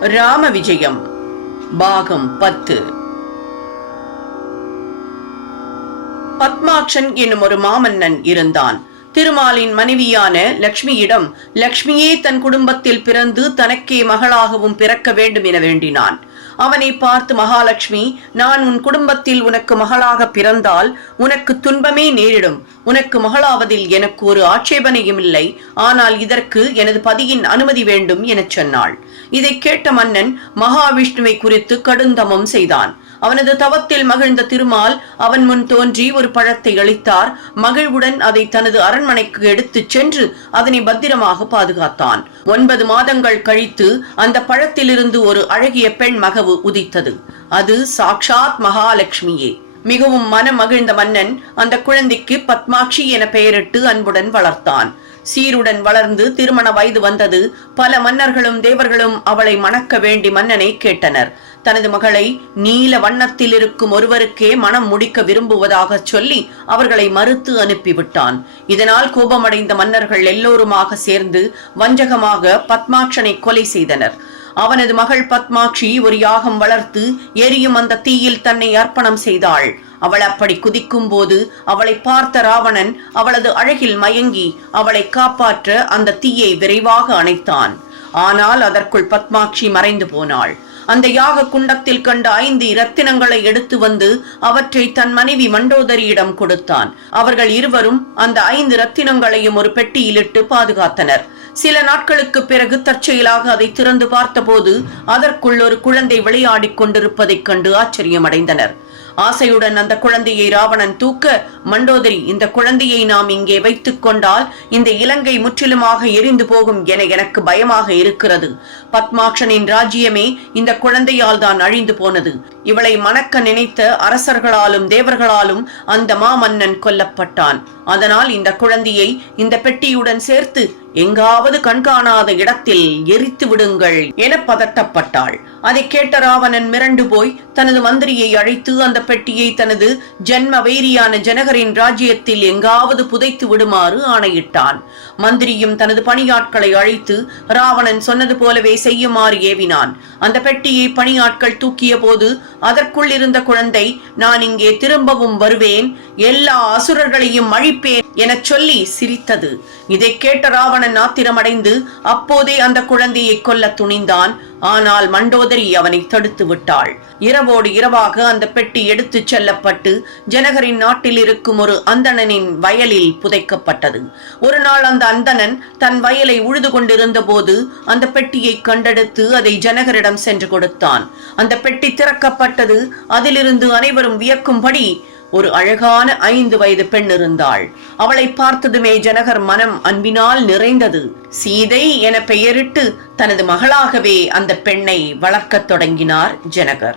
ராம விஜயம் பாகம் பத்து. பத்மாக்ஷன் என்னும் ஒரு மாமன்னன் இருந்தான். திருமாலின் மனைவியான லக்ஷ்மியிடம் லக்ஷ்மியே தன் குடும்பத்தில் பிறந்து தனக்கே மகளாகவும் பிறக்க வேண்டும் என வேண்டினான். அவனை பார்த்து மகாலட்சுமி நான் உன் குடும்பத்தில் உனக்கு மகளாக பிறந்தால் உனக்கு துன்பமே நேரிடும். உனக்கு மகளாவதில் எனக்கு ஒரு ஆட்சேபனையும் இல்லை. ஆனால் இதற்கு எனது பதியின் அனுமதி வேண்டும் எனச் சொன்னாள். இதை கேட்ட மன்னன் மகாவிஷ்ணுவை குறித்து கடுந்தமம் செய்தான். அவனது தவத்தில் மகிழ்ந்த திருமால் அவன் முன் தோன்றி ஒரு பழத்தை அளித்தார். மகிழ்வுடன் அதை தனது அரண்மனைக்கு எடுத்துச் சென்று அதனை பத்திரமாக பாதுகாத்தான். ஒன்பது மாதங்கள் கழித்து அந்த பழத்திலிருந்து ஒரு அழகிய பெண் மகவு உதித்தது. அது சாக்ஷாத் மகாலட்சுமியே. மிகவும் மன மகிழ்ந்த மன்னன் அந்த குழந்தைக்கு பத்மாட்சி என பெயரிட்டு அன்புடன் வளர்த்தான். சீருடன் வளர்ந்து திருமண வயது வந்தது பல மன்னர்களும் தேவர்களும் அவளை மணக்க வேண்டி மன்னனை கேட்டனர். தனது மகளை நீல வண்ணத்தில் இருக்கும் ஒருவருக்கே மனம் முடிக்க விரும்புவதாக சொல்லி அவர்களை மறுத்து அனுப்பிவிட்டான். இதனால் கோபமடைந்த மன்னர்கள் எல்லோருமாக சேர்ந்து வஞ்சகமாக பத்மாட்சனை கொலை செய்தனர். அவனது மகள் பத்மாட்சி ஒரு யாகம் வளர்த்து எரியும் அந்த தீயில் தன்னை அர்ப்பணம் செய்தாள். அவள் அப்படி குதிக்கும் போது அவளை பார்த்த ராவணன் அவளது அழகில் மயங்கி அவளை காப்பாற்ற அந்த தீயை விரைவாக அணைத்தான். ஆனால் அதற்குள் பத்மாட்சி மறைந்து போனாள். அந்த யாக குண்டத்தில் கண்ட ஐந்து இரத்தினங்களை எடுத்து வந்து அவற்றை தன் மனைவி மண்டோதரியிடம் கொடுத்தான். அவர்கள் இருவரும் அந்த ஐந்து ரத்தினங்களையும் ஒரு பெட்டியிலிட்டு பாதுகாத்தனர். சில நாட்களுக்கு பிறகு தற்செயலாக அதை திறந்து பார்த்தபோது அதற்குள் ஒரு குழந்தை விளையாடிக் கொண்டிருப்பதைக் கண்டு ஆச்சரியமடைந்தனர். ஆசையுடன் அந்த குழந்தையை ராவணன் தூக்க மண்டோதரி இந்த குழந்தையை நாம் இங்கே வைத்துக் கொண்டால் இந்த இலங்கை முற்றிலுமாக எரிந்து போகும் என எனக்கு பயமாக இருக்கிறது. பத்மாக்ஷனின் ராஜ்யமே இந்த குழந்தையால் தான் அழிந்து போனது. இவளை மணக்க நினைத்த அரசர்களாலும் தேவர்களாலும் அந்த மாமன்னன் கொல்லப்பட்டான். அதனால் இந்த குழந்தையை இந்த பெட்டியுடன் சேர்த்து எங்காவது கண்காணாத இடத்தில் எரித்து விடுங்கள் என பதட்டப்பட்டாள். அதை கேட்ட ராவணன் மிரண்டு போய் தனது மந்திரியை அழைத்து அந்த பெட்டியை தனது ஜென்ம வைரியான ஜனகரின் ராஜ்யத்தில் எங்காவது புதைத்து விடுமாறு ஆணையிட்டான். மந்திரியும் தனது பணியாட்களை அழைத்து ராவணன் சொன்னது போலவே செய்யுமாறு ஏவினான். அந்த பெட்டியை பணியாட்கள் தூக்கிய போது அதற்குள் இருந்த குழந்தை நான் இங்கே திரும்பவும் வருவேன் எல்லா அசுரர்களையும் அழிப்பேன் எனச் சொல்லி சிரித்தது. இதை கேட்ட ராவணன் ஆத்திரமடைந்து அப்போதே அந்த குழந்தையை கொல்ல துணிந்தான். ஆனால் மண்டோதரி அவனை தடுத்து விட்டாள். இரவோடு இரவாக அந்த பெட்டி எடுத்துச் செல்லப்பட்டு ஜனகரின் நாட்டில் இருக்கும் ஒரு அந்தணனின் வயலில் புதைக்கப்பட்டது. ஒரு நாள் அந்த அந்தணன் தன் வயலை உழுது கொண்டிருந்த போது அந்த பெட்டியை கண்டெடுத்து அதை ஜனகரிடம் சென்று கொடுத்தான். அந்த பெட்டி திறக்கப்பட்டது அதிலிருந்து அனைவரும் வியக்கும்படி ஒரு அழகான ஐந்து வயது பெண் இருந்தாள். அவளை பார்த்ததுமே ஜனகர் மனம் அன்பினால் நிறைந்தது. சீதை என பெயரிட்டு தனது மகளாகவே அந்த பெண்ணை வளர்க்கத் தொடங்கினார் ஜனகர்.